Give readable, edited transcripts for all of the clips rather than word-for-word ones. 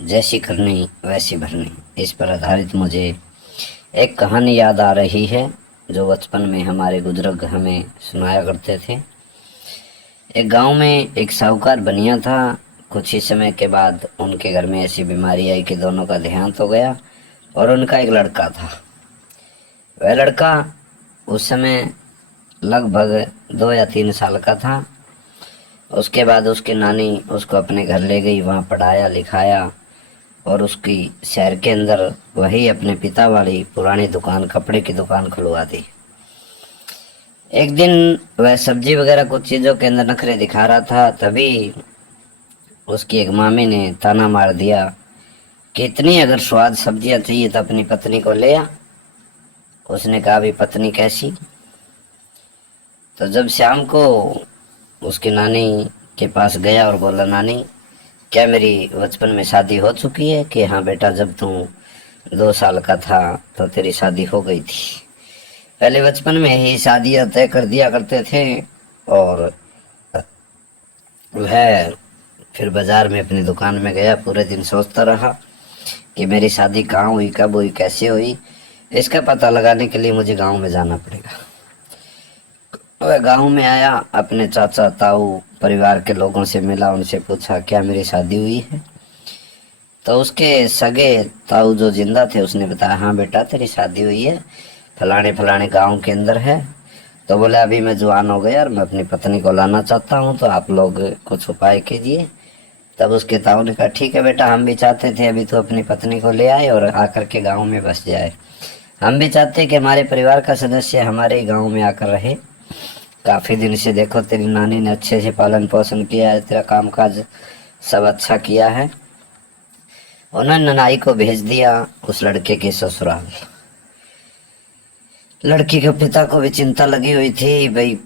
जैसी करनी वैसी भरनी, इस पर आधारित मुझे एक कहानी याद आ रही है जो बचपन में हमारे बुजुर्ग हमें सुनाया करते थे। एक गांव में एक साहूकार बनिया था। कुछ ही समय के बाद उनके घर में ऐसी बीमारी आई कि दोनों का देहांत हो गया और उनका एक लड़का था। वह लड़का उस समय लगभग 2 या 3 साल का था। उसके बाद उसकी नानी उसको अपने घर ले गई, वहाँ पढ़ाया लिखाया और उसकी शहर के अंदर वही अपने पिता वाली पुरानी दुकान, कपड़े की दुकान खुलवा दी। एक दिन वह सब्जी वगैरह कुछ चीज़ों के अंदर नखरे दिखा रहा था, तभी उसकी एक मामी ने ताना मार दिया कि इतनी अगर स्वाद सब्जियां चाहिए तो अपनी पत्नी को ले आ। उसने कहा भी पत्नी कैसी? तो जब शाम को उसकी नानी के पास गया और बोला, नानी क्या मेरी बचपन में शादी हो चुकी है? कि हाँ बेटा, जब तू 2 साल का था तो तेरी शादी हो गई थी। पहले बचपन में ही शादियां तय कर दिया करते थे। और वह फिर बाजार में अपनी दुकान में गया, पूरे दिन सोचता रहा कि मेरी शादी कहाँ हुई, कब हुई, कैसे हुई। इसका पता लगाने के लिए मुझे गांव में जाना पड़ेगा। वह गांव में आया, अपने चाचा ताऊ परिवार के लोगों से मिला, उनसे पूछा क्या मेरी शादी हुई है? तो उसके सगे ताऊ जो जिंदा थे उसने बताया, हाँ बेटा तेरी शादी हुई है, फलाने फलाने गांव के अंदर है। तो बोले अभी मैं जवान हो गया और मैं अपनी पत्नी को लाना चाहता हूँ, तो आप लोग कुछ उपाय कीजिए। तब उसके ताऊ ने कहा ठीक है बेटा, हम भी चाहते थे अभी तो अपनी पत्नी को ले आए और आकर के गाँव में बस जाए। हम भी चाहते कि हमारे परिवार का सदस्य हमारे ही गाँव में आकर रहे। काफ़ी दिन से देखो तेरी नानी ने अच्छे से पालन पोषण किया है, तेरा कामकाज सब अच्छा किया है। उन्होंने ननाई को भेज दिया उस लड़के के ससुराल। लड़की के पिता को भी चिंता लगी हुई थी, भाई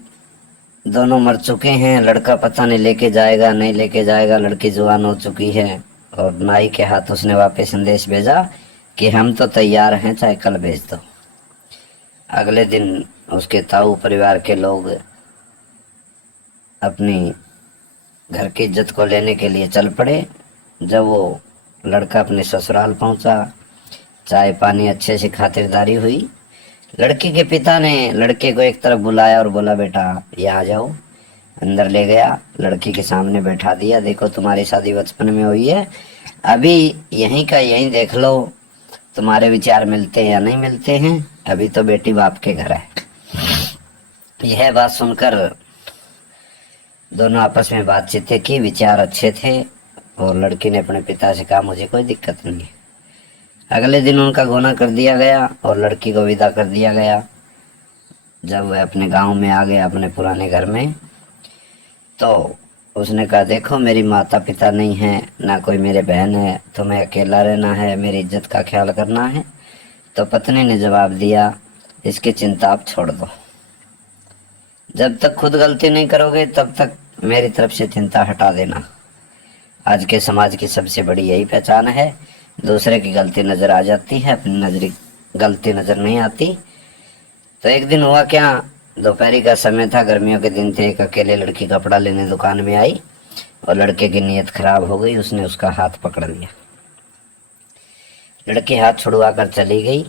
दोनों मर चुके हैं, लड़का पता नहीं लेके जाएगा नहीं लेके जाएगा, लड़की जवान हो चुकी है। और नाई के हाथ उसने वापस संदेश भेजा कि हम तो तैयार हैं, चाहे कल भेज दो। अगले दिन उसके ताऊ परिवार के लोग अपनी घर की इज्जत को लेने के लिए चल पड़े। जब वो लड़का अपने ससुराल पहुंचा, चाय पानी अच्छे से खातिरदारी हुई। लड़की के पिता ने लड़के को एक तरफ बुलाया और बोला, बेटा ये आ जाओ। अंदर ले गया, लड़की के सामने बैठा दिया, देखो तुम्हारी शादी बचपन में हुई है, अभी यहीं का यहीं देख लो, तुम्हारे विचार मिलते हैं या नहीं मिलते हैं। अभी तो बेटी बाप के घर है। यह बात सुनकर दोनों आपस में बातचीत की, विचार अच्छे थे और लड़की ने अपने पिता से कहा मुझे कोई दिक्कत नहीं है। अगले दिन उनका गोना कर दिया गया और लड़की को विदा कर दिया गया। जब वह अपने गांव में आ गया, अपने पुराने घर में, तो उसने कहा देखो मेरी माता पिता नहीं है, ना कोई मेरे बहन है, तुम्हें अकेला रहना है, मेरी इज्जत का ख्याल करना है। तो पत्नी ने जवाब दिया, इसकी चिंता आप छोड़ दो, जब तक खुद गलती नहीं करोगे तब तक मेरी तरफ से चिंता हटा देना। आज के समाज की सबसे बड़ी यही पहचान है, दूसरे की गलती नजर आ जाती है, अपनी नजर गलती नजर नहीं आती। तो एक दिन हुआ क्या, दोपहरी का समय था, गर्मियों के दिन थे। एक अकेले लड़की कपड़ा लेने दुकान में आई और लड़के की नीयत खराब हो गई, उसने उसका हाथ पकड़ लिया। लड़की हाथ छुड़वा कर चली गई।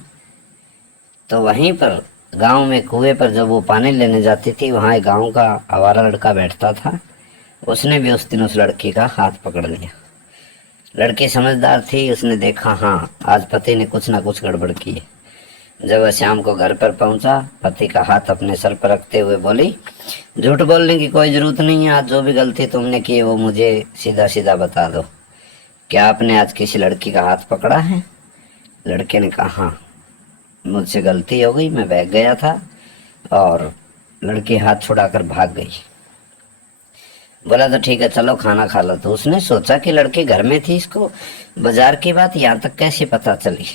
तो वहीं पर गांव में कुएं पर जब वो पानी लेने जाती थी, वहां एक गांव का आवारा लड़का बैठता था, उसने भी उस दिन उस लड़की का हाथ पकड़ लिया। लड़की समझदार थी, उसने देखा हाँ आज पति ने कुछ ना कुछ गड़बड़ की है। जब वह शाम को घर पर पहुंचा, पति का हाथ अपने सर पर रखते हुए बोली, झूठ बोलने की कोई जरूरत नहीं है, आज जो भी गलती तुमने की है वो मुझे सीधा सीधा बता दो, क्या आपने आज किसी लड़की का हाथ पकड़ा है? लड़के ने कहा हाँ, मुझसे गलती हो गई, मैं बहक गया था। और लड़की हाथ छुड़ाकर भाग गई। बोला तो ठीक है चलो खाना खा लो। तो उसने सोचा कि लड़की घर में थी, इसको बाजार की बात यहाँ तक कैसे पता चली।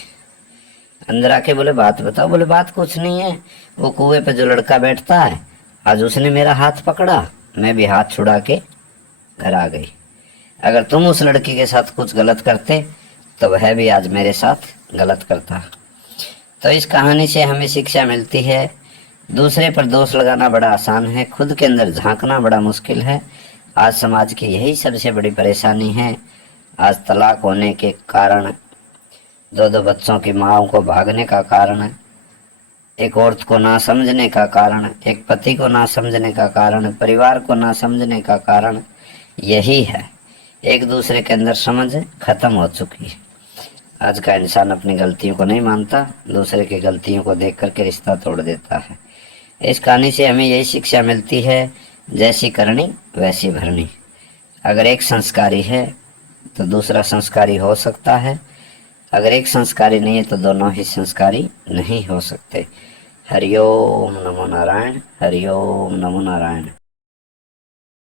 अंदर आके बोले बात बताओ। बोले बात कुछ नहीं है, वो कुएं पे जो लड़का बैठता है, आज उसने मेरा हाथ पकड़ा, मैं भी हाथ छुड़ा के घर आ गई। अगर तुम उस लड़की के साथ कुछ गलत करते तो वह भी आज मेरे साथ गलत करता। तो इस कहानी से हमें शिक्षा मिलती है, दूसरे पर दोष लगाना बड़ा आसान है, खुद के अंदर झांकना बड़ा मुश्किल है। आज समाज की यही सबसे बड़ी परेशानी है। आज तलाक होने के कारण, दो दो बच्चों की माओ को भागने का कारण, एक औरत को ना समझने का कारण, एक पति को ना समझने का कारण, परिवार को ना समझने का कारण यही है। एक दूसरे के अंदर समझ खत्म हो चुकी है। आज का इंसान अपनी गलतियों को नहीं मानता, दूसरे की गलतियों को देख करके रिश्ता तोड़ देता है। इस कहानी से हमें यही शिक्षा मिलती है, जैसी करनी वैसी भरनी। अगर एक संस्कारी है तो दूसरा संस्कारी हो सकता है, अगर एक संस्कारी नहीं है तो दोनों ही संस्कारी नहीं हो सकते। हरिओम नमो नारायण, हरिओम नमो नारायण।